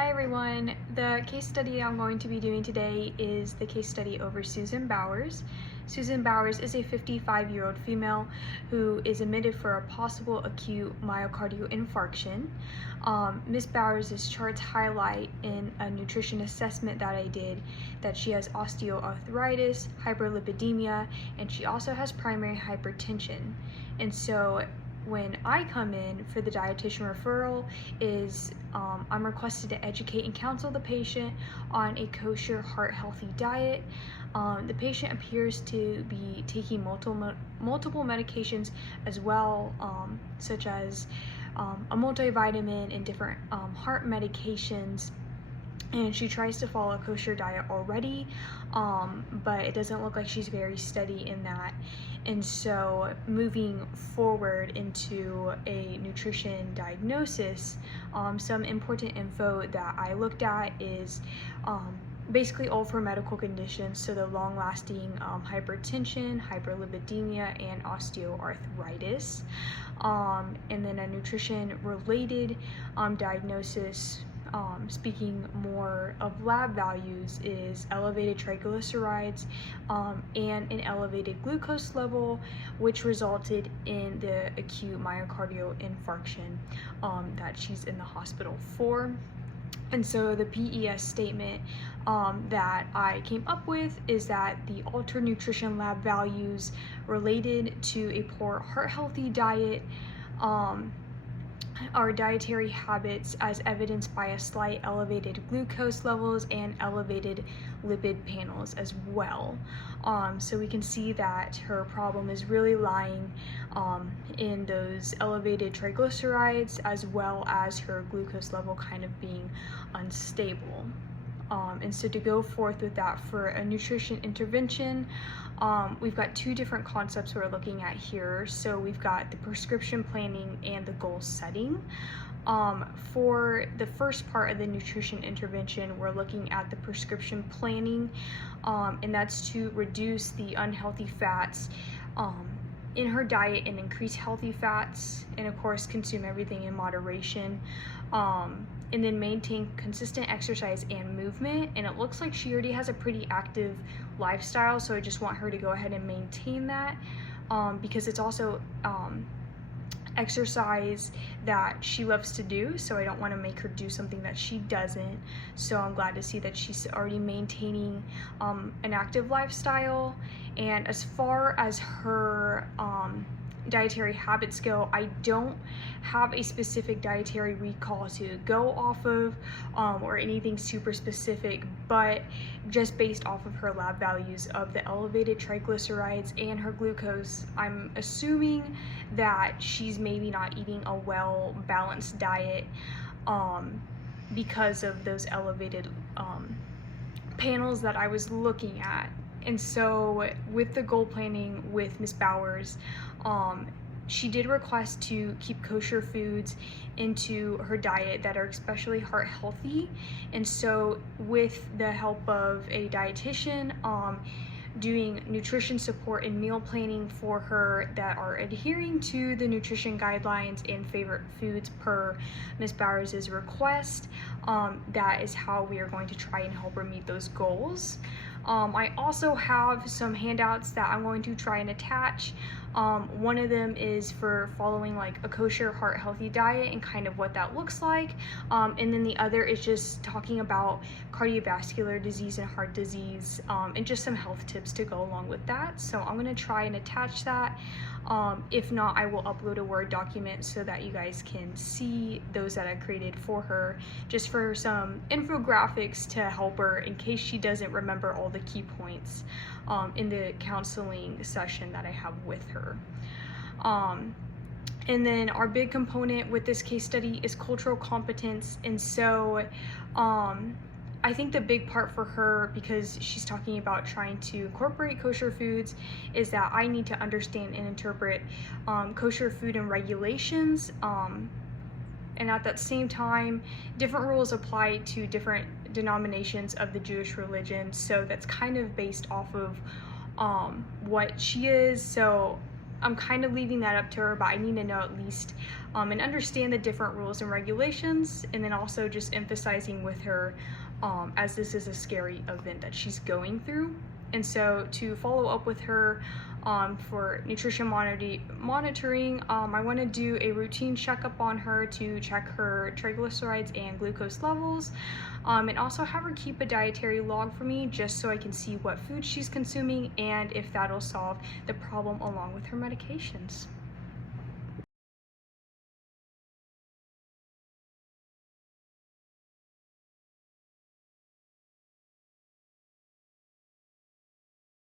Hi everyone. The case study I'm going to be doing today is the case study over Susan Bowers. Susan Bowers is a 55-year-old female who is admitted for a possible acute myocardial infarction. Ms. Bowers' charts highlight in a nutrition assessment that I did that she has osteoarthritis, hyperlipidemia, and she also has primary hypertension. And so when I come in for the dietitian referral is I'm requested to educate and counsel the patient on a kosher, heart-healthy diet. The patient appears to be taking multiple medications as well, such as a multivitamin and different heart medications. And she tries to follow a kosher diet already, but it doesn't look like she's very steady in that. And so moving forward into a nutrition diagnosis, some important info that I looked at is basically all for medical conditions, so the long-lasting hypertension, hyperlipidemia, and osteoarthritis. And then a nutrition-related diagnosis, speaking more of lab values, is elevated triglycerides and an elevated glucose level, which resulted in the acute myocardial infarction that she's in the hospital for. And so the PES statement that I came up with is that the altered nutrition lab values related to a poor heart-healthy diet, our dietary habits as evidenced by a slight elevated glucose levels and elevated lipid panels as well. So we can see that her problem is really lying in those elevated triglycerides as well as her glucose level kind of being unstable. And so to go forth with that for a nutrition intervention, we've got two different concepts we're looking at here. So we've got the prescription planning and the goal setting. For the first part of the nutrition intervention, we're looking at the prescription planning, and that's to reduce the unhealthy fats in her diet and increase healthy fats, and of course consume everything in moderation, and then maintain consistent exercise and movement. And it looks like she already has a pretty active lifestyle, so I just want her to go ahead and maintain that, because it's also exercise that she loves to do, so I don't want to make her do something that she doesn't. So I'm glad to see that she's already maintaining an active lifestyle. And as far as her dietary habits go, I don't have a specific dietary recall to go off of or anything super specific, but just based off of her lab values of the elevated triglycerides and her glucose, I'm assuming that she's maybe not eating a well-balanced diet because of those elevated panels that I was looking at. And so with the goal planning with Ms. Bowers, she did request to keep kosher foods into her diet that are especially heart healthy. And so with the help of a dietitian, doing nutrition support and meal planning for her that are adhering to the nutrition guidelines and favorite foods per Ms. Bowers' request, that is how we are going to try and help her meet those goals. I also have some handouts that I'm going to try and attach. One of them is for following like a kosher heart healthy diet and kind of what that looks like, and then the other is just talking about cardiovascular disease and heart disease, and just some health tips to go along with that. So I'm going to try and attach that. If not, I will upload a Word document so that you guys can see those that I created for her, just for some infographics to help her in case she doesn't remember all the key points in the counseling session that I have with her. And then our big component with this case study is cultural competence. And so I think the big part for her, because she's talking about trying to incorporate kosher foods, is that I need to understand and interpret kosher food and regulations. And at that same time, different rules apply to different denominations of the Jewish religion. So that's kind of based off of what she is. So I'm kind of leaving that up to her, but I need to know at least and understand the different rules and regulations, and then also just emphasizing with her as this is a scary event that she's going through. And so to follow up with her for nutrition monitoring, I want to do a routine checkup on her to check her triglycerides and glucose levels, and also have her keep a dietary log for me just so I can see what food she's consuming and if that'll solve the problem along with her medications.